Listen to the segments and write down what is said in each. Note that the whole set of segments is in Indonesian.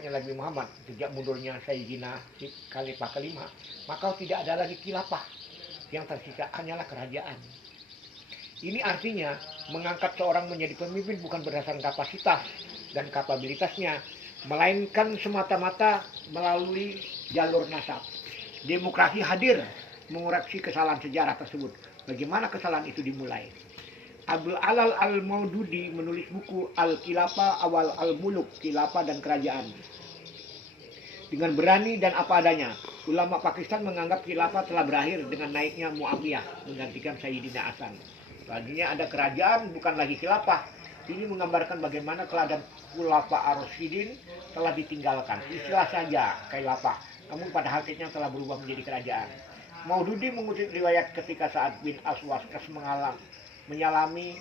wafatnya Nabi Muhammad, sejak mundurnya Sayyidina Khalifah kelima, maka tidak ada lagi khilafah. Yang tersisa hanyalah kerajaan. Ini artinya mengangkat seorang menjadi pemimpin bukan berdasarkan kapasitas dan kapabilitasnya, melainkan semata-mata melalui jalur nasab. Demokrasi hadir mengoreksi kesalahan sejarah tersebut. Bagaimana kesalahan itu dimulai? Abdul Alal Al-Maududi menulis buku Al-Khilafah Awal Al-Muluk, Khilafah dan Kerajaan. Dengan berani dan apa adanya, ulama Pakistan menganggap khilafah telah berakhir dengan naiknya Muawiyah menggantikan Sayyidina Hasan. Selanjutnya ada kerajaan, bukan lagi khilafah. Ini menggambarkan bagaimana teladan Khulafa Ar-Rasyidin telah ditinggalkan. Istilah saja khilafah, namun pada hakikatnya telah berubah menjadi kerajaan. Maududi mengutip riwayat ketika Sa'ad bin As-Waqqas menyalami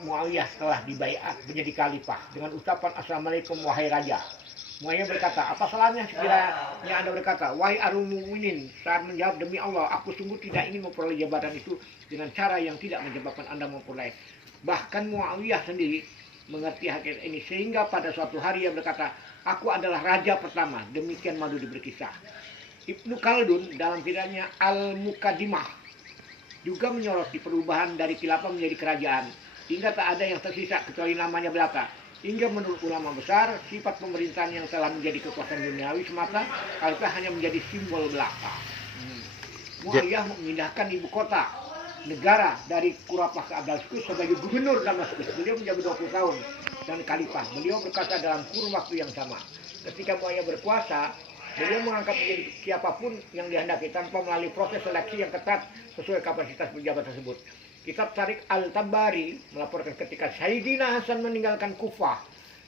Muawiyah telah dibaiat menjadi khalifah dengan ucapan Assalamualaikum wahai raja. Muawiyah berkata, apa salahnya sekiranya Anda berkata, wahai Amirul Mukminin? Saat menjawab, demi Allah, aku sungguh tidak ingin memperoleh jabatan itu dengan cara yang tidak menyebabkan Anda memperoleh. Bahkan Muawiyah sendiri mengerti hakikat ini, sehingga pada suatu hari ia berkata, aku adalah raja pertama. Demikian Maududi berkisah. Ibnu Khaldun dalam pidato Al-Muqaddimah juga menyoroti perubahan dari khilafah menjadi kerajaan, hingga tak ada yang tersisa kecuali namanya belaka. Hingga menurut ulama besar, sifat pemerintahan yang telah menjadi kekuasaan duniawi semata, khalifah hanya menjadi simbol belaka. Muawiyah memindahkan ibu kota negara dari Qurafah ke Damaskus sebagai gubernur Damaskus. Beliau menjabat 20 tahun dan khalifah. Beliau berkuasa dalam kurun waktu yang sama. Ketika Muawiyah berkuasa, beliau mengangkat menjadi siapapun yang dihendaki tanpa melalui proses seleksi yang ketat sesuai kapasitas pejabat tersebut. Kitab Tariq Al-Tabari melaporkan ketika Sayyidina Hasan meninggalkan Kufah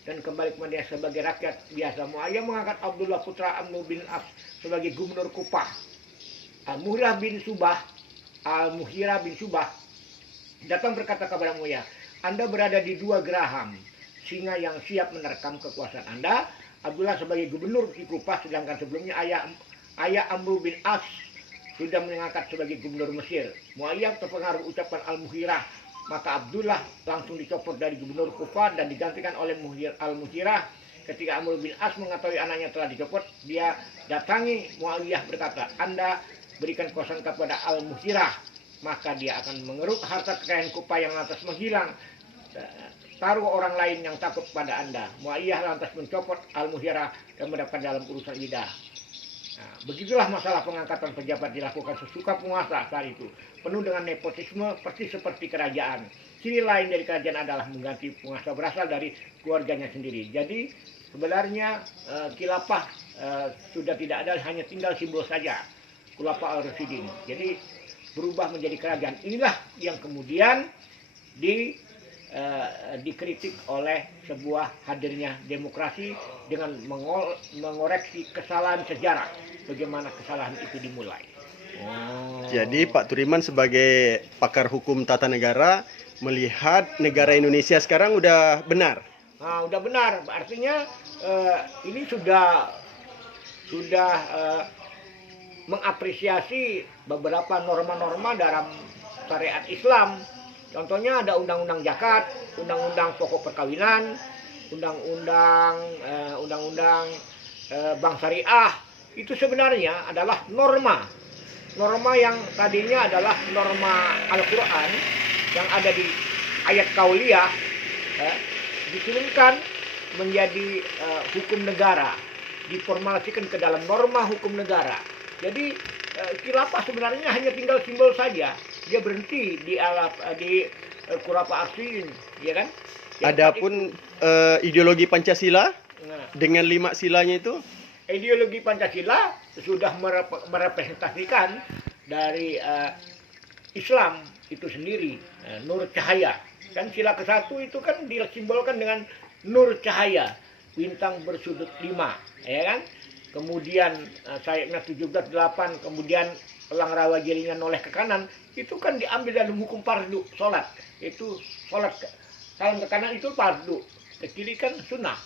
dan kembali ke Madinah sebagai rakyat biasa, Muawiyah mengangkat Abdullah putra Amr bin As sebagai gubernur Kufah. Al-Muhirah bin Subah datang berkata kepada Muawiyah, Anda berada di dua geraham, singa yang siap menerkam kekuasaan Anda. Abdullah sebagai gubernur di Kufah, sedangkan sebelumnya ayah Amr bin As sudah mengangkat sebagai gubernur Mesir. Muawiyah terpengaruh ucapan Al-Muhirah, maka Abdullah langsung dicopot dari gubernur Kufah dan digantikan oleh Al-Muhirah. Ketika Amr bin As mengetahui anaknya telah dicopot, dia datangi Muawiyah berkata, Anda berikan kekuasaan kepada Al-Muhirah, maka dia akan mengeruk harta kekayaan Kufah yang lantas menghilang. Taruh orang lain yang takut pada Anda. Muawiyah lantas mencopot Al-Muhirah dan mendapat dalam urusan lidah. Nah, begitulah masalah pengangkatan pejabat dilakukan sesuka penguasa saat itu, penuh dengan nepotisme persis seperti kerajaan. Ciri lain dari kerajaan adalah mengganti penguasa berasal dari keluarganya sendiri. Jadi sebenarnya khilafah sudah tidak ada, hanya tinggal simbol saja, Khulafa Ar-Rasyidin. Jadi berubah menjadi kerajaan. Inilah yang kemudian dikritik oleh sebuah hadirnya demokrasi dengan mengoreksi kesalahan sejarah, bagaimana kesalahan itu dimulai. Jadi Pak Turiman sebagai pakar hukum tata negara melihat negara Indonesia sekarang udah benar. Nah, udah benar, artinya ini sudah mengapresiasi beberapa norma-norma dalam syariat Islam. Contohnya ada undang-undang zakat, undang-undang pokok perkawinan, undang-undang bank syariah. Itu sebenarnya adalah norma yang tadinya adalah norma Al-Quran yang ada di ayat kauliyah, diturunkan menjadi hukum negara, diformulasikan ke dalam norma hukum negara. Jadi khilafah sebenarnya hanya tinggal simbol saja. Dia berhenti di Khulafa Ar-Rasyidin, ya kan? Adapun ideologi Pancasila dengan 5 silanya itu, ideologi Pancasila sudah merepresentasikan dari Islam itu sendiri, nur cahaya. Kan sila ke-1 itu kan disimbolkan dengan nur cahaya, bintang bersudut 5, ya kan? Kemudian sayapnya 17-8, kemudian elang rawa jarinya noleh ke kanan, itu kan diambil dalam hukum fardu sholat. Itu sholat salam ke kanan itu fardu, ke kiri kan sunnah.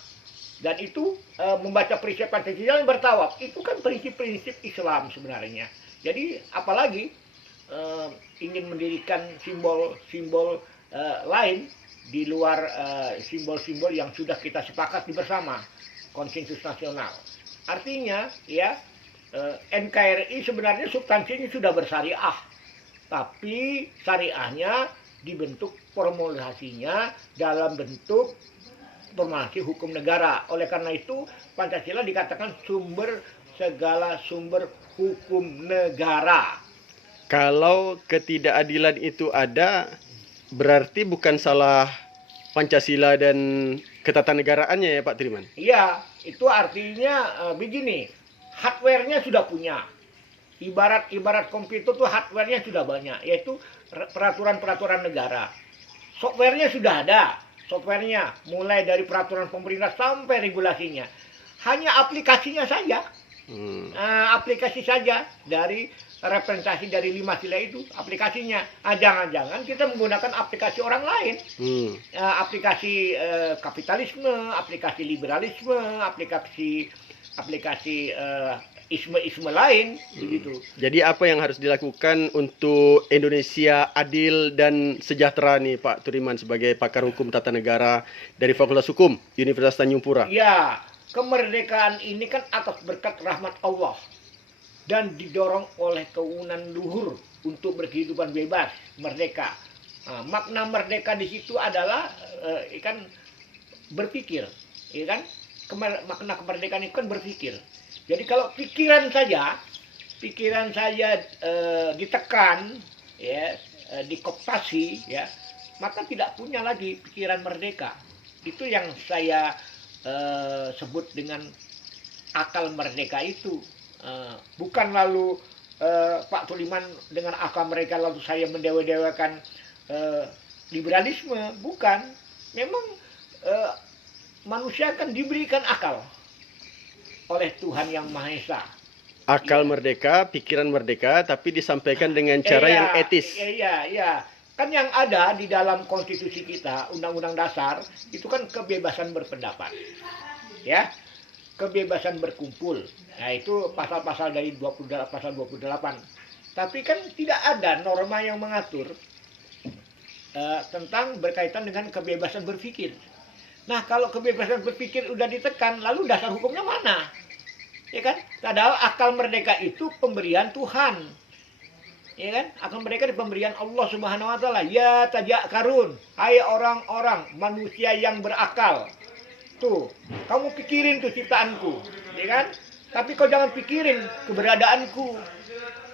Dan itu membaca prinsip Pancasila yang bertawaf, itu kan prinsip-prinsip Islam sebenarnya. Jadi apalagi ingin mendirikan simbol-simbol lain di luar simbol-simbol yang sudah kita sepakati bersama. konsensus nasional. Artinya ya NKRI sebenarnya substansinya sudah bersyariah, tapi syariahnya dibentuk formulasinya dalam bentuk formulasi hukum negara. Oleh karena itu Pancasila dikatakan segala sumber hukum negara. Kalau ketidakadilan itu ada, berarti bukan salah Pancasila dan ketatanegaraannya ya Pak Triman? Iya, itu artinya begini, hardware-nya sudah punya. Ibarat komputer tuh hardware-nya sudah banyak, yaitu peraturan-peraturan negara. Software-nya sudah ada, software-nya mulai dari peraturan pemerintah sampai regulasinya. Hanya aplikasinya saja. Aplikasi saja dari representasi dari 5 sila itu aplikasinya. Jangan-jangan kita menggunakan aplikasi orang lain. Aplikasi kapitalisme, aplikasi liberalisme, aplikasi isme-isme lain begitu. Jadi apa yang harus dilakukan untuk Indonesia adil dan sejahtera nih Pak Turiman sebagai pakar hukum tata negara dari Fakultas Hukum Universitas Tanjung Pura? Ya, kemerdekaan ini kan atas berkat rahmat Allah dan didorong oleh kewenangan luhur untuk berkehidupan bebas, merdeka. Makna merdeka di situ adalah kan berpikir, ya kan? Makna kemerdekaan itu kan berpikir. Jadi kalau pikiran saja ditekan, ya, dikooptasi, ya, maka tidak punya lagi pikiran merdeka. Itu yang saya sebut dengan akal merdeka itu. Bukan lalu Pak Tuliman dengan akal mereka lalu saya mendewa-dewakan liberalisme, bukan. Memang manusia kan diberikan akal oleh Tuhan Yang Maha Esa. Akal merdeka, pikiran merdeka, tapi disampaikan dengan cara yang etis. Iya. Kan yang ada di dalam konstitusi kita, Undang-Undang Dasar, itu kan kebebasan berpendapat. Ya. Kebebasan berkumpul. Nah, itu pasal-pasal dari pasal 28. Tapi kan tidak ada norma yang mengatur tentang berkaitan dengan kebebasan berpikir. Nah, kalau kebebasan berpikir udah ditekan, lalu dasar hukumnya mana? Ya kan? Padahal akal merdeka itu pemberian Tuhan. Ya kan? Akal merdeka itu pemberian Allah Subhanahu wa taala. Ya tajak-karun, hai orang-orang manusia yang berakal. Tuh, kamu pikirin tuh ciptaanku, ya kan? Tapi kau jangan pikirin keberadaanku.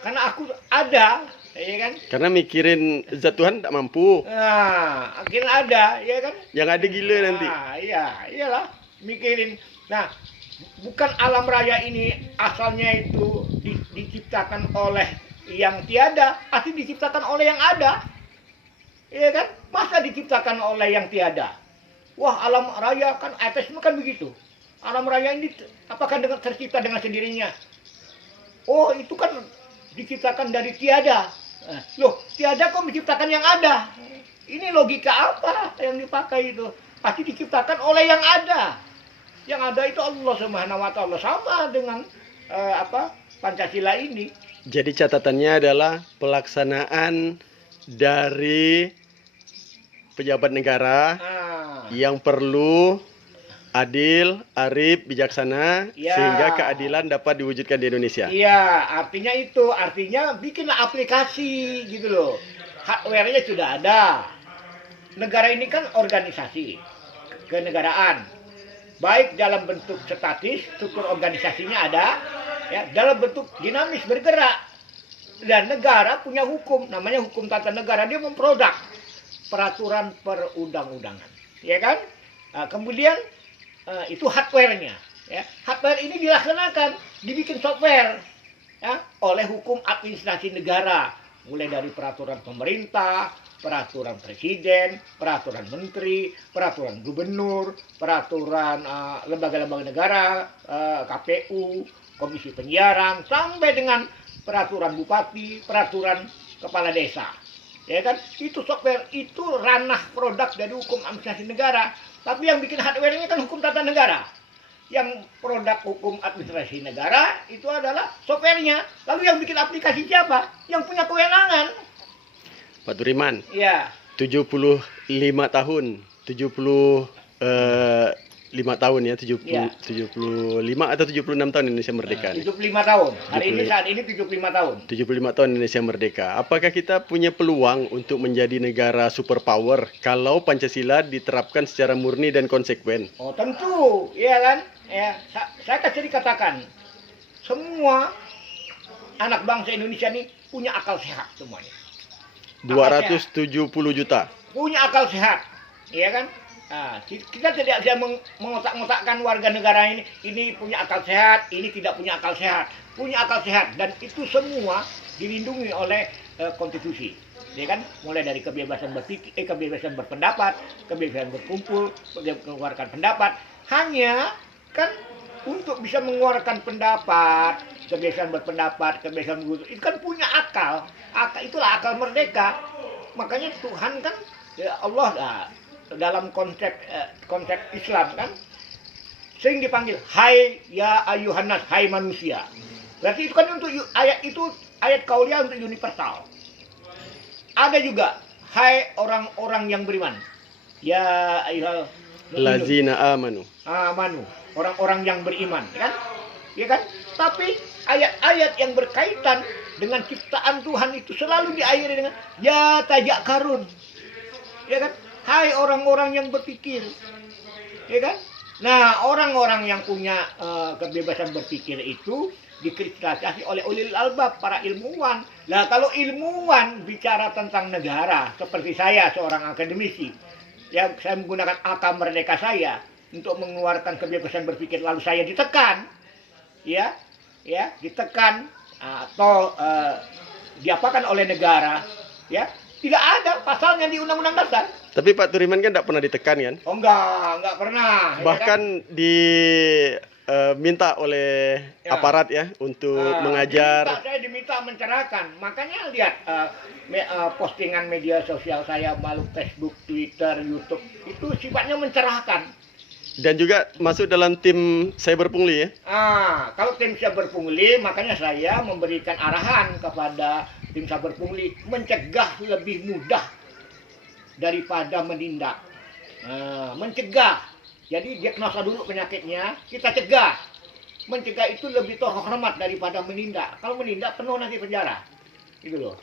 Karena aku ada, ya kan? Karena mikirin zat Tuhan tak mampu. Nah, akhirnya ada, ya kan? Yang ada gila nanti. Iyalah, mikirin. Nah, bukan alam raya ini asalnya itu diciptakan oleh yang tiada, pasti diciptakan oleh yang ada. Iya kan? Masa diciptakan oleh yang tiada? Wah, alam raya kan ateisme kan begitu. Alam raya ini apakah tercipta dengan sendirinya? Oh, itu kan diciptakan dari tiada. Loh, tiada kok menciptakan yang ada? Ini logika apa yang dipakai itu? Pasti diciptakan oleh yang ada. Yang ada itu Allah Subhanahu wa taala, sama dengan Pancasila ini. Jadi catatannya adalah pelaksanaan dari pejabat negara yang perlu adil, arif, bijaksana, sehingga keadilan dapat diwujudkan di Indonesia. Iya, artinya itu, artinya bikinlah aplikasi gitu loh. Hardware-nya sudah ada. Negara ini kan organisasi kenegaraan, baik dalam bentuk statis, struktur organisasinya ada, ya, dalam bentuk dinamis bergerak. Dan negara punya hukum, namanya hukum tata negara, dia memproduk peraturan perundang-undangan, ya kan? Nah, kemudian itu hardware-nya, ya. Hardware ini dilaksanakan, dibikin software, ya, oleh hukum administrasi negara, mulai dari peraturan pemerintah, peraturan presiden, peraturan menteri, peraturan gubernur, peraturan lembaga-lembaga negara, KPU, komisi penyiaran, sampai dengan peraturan bupati, peraturan kepala desa. Ya kan, itu software, itu ranah produk dari hukum administrasi negara. Tapi yang bikin hardware-nya kan hukum tata negara. Yang produk hukum administrasi negara itu adalah software-nya. Lalu yang bikin aplikasi siapa? Yang punya kewenangan. Pak Turiman, Ya. 75 tahun, tahun ya, Ya. 75 atau 76 tahun Indonesia merdeka nih. 75 tahun. Hari ini 75. saat ini 75 tahun. 75 tahun Indonesia merdeka. Apakah kita punya peluang untuk menjadi negara superpower kalau Pancasila diterapkan secara murni dan konsekuen? Oh tentu, iya kan? Ya, saya kan sering katakan, semua anak bangsa Indonesia ini punya akal sehat semuanya. 270 juta. Punya akal sehat, iya kan? Nah, kita tidak bisa mengotak-ngotakkan warga negara ini punya akal sehat, ini tidak punya akal sehat. Punya akal sehat dan itu semua dilindungi oleh konstitusi, ya kan? Mulai dari kebebasan berpikir, kebebasan berpendapat, kebebasan berkumpul, mengeluarkan pendapat. Hanya kan untuk bisa mengeluarkan pendapat, kebebasan berpendapat, kebebasan itu kan punya akal. Itulah akal merdeka. Makanya Tuhan kan ya Allah dalam konsep Islam kan sering dipanggil hai ya ayuhannas, hai manusia. Berarti itu kan untuk ayat kauliah untuk universal. Ada juga hai orang-orang yang beriman. Ya ayyuhal Lazina amanu. Orang-orang yang beriman, kan? Ya kan? Tapi ayat-ayat yang berkaitan dengan ciptaan Tuhan itu selalu diakhiri dengan ya tajak karun. Ya kan? Hai orang-orang yang berpikir. Ya kan? Nah, orang-orang yang punya kebebasan berpikir itu dikristalisasi oleh ulil albab, para ilmuwan. Nah, kalau ilmuwan bicara tentang negara, seperti saya seorang akademisi, ya saya menggunakan akal merdeka saya untuk mengeluarkan kebebasan berpikir, lalu saya ditekan, ditekan atau diapakan oleh negara, ya tidak ada pasalnya di Undang-Undang Dasar. Tapi Pak Turiman kan tidak pernah ditekan kan? Oh enggak pernah. Bahkan diminta oleh aparat ya untuk mengajar. Saya diminta mencerahkan. Makanya lihat postingan media sosial saya, melalui Facebook, Twitter, YouTube itu sifatnya mencerahkan. Dan juga masuk dalam tim cyber pungli ya? Kalau tim cyber pungli, makanya saya memberikan arahan kepada tim cyber pungli mencegah lebih mudah daripada menindak. Mencegah. Jadi diagnosa dulu penyakitnya, kita cegah. Mencegah itu lebih terhormat daripada menindak. Kalau menindak penuh nanti penjara. Gitu loh.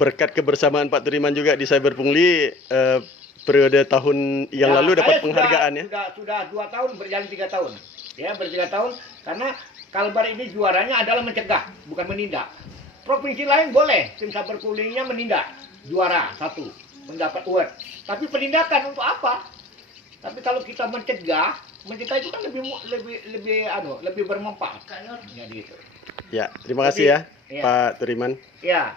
Berkat kebersamaan Pak Turiman juga di cyber pungli, periode tahun yang lalu dapat penghargaan ya? Sudah 2 tahun, berjalan 3 tahun. Ya, ber3 tahun karena Kalbar ini juaranya adalah mencegah, bukan menindak. Provinsi lain boleh tim cyber pungli-nya menindak, juara 1, mendapat award. Tapi penindakan untuk apa? Tapi kalau kita mencegah itu kan lebih bermanfaat. Jadi itu. Ya, terima kasih ya, ya. Pak Turiman. Ya.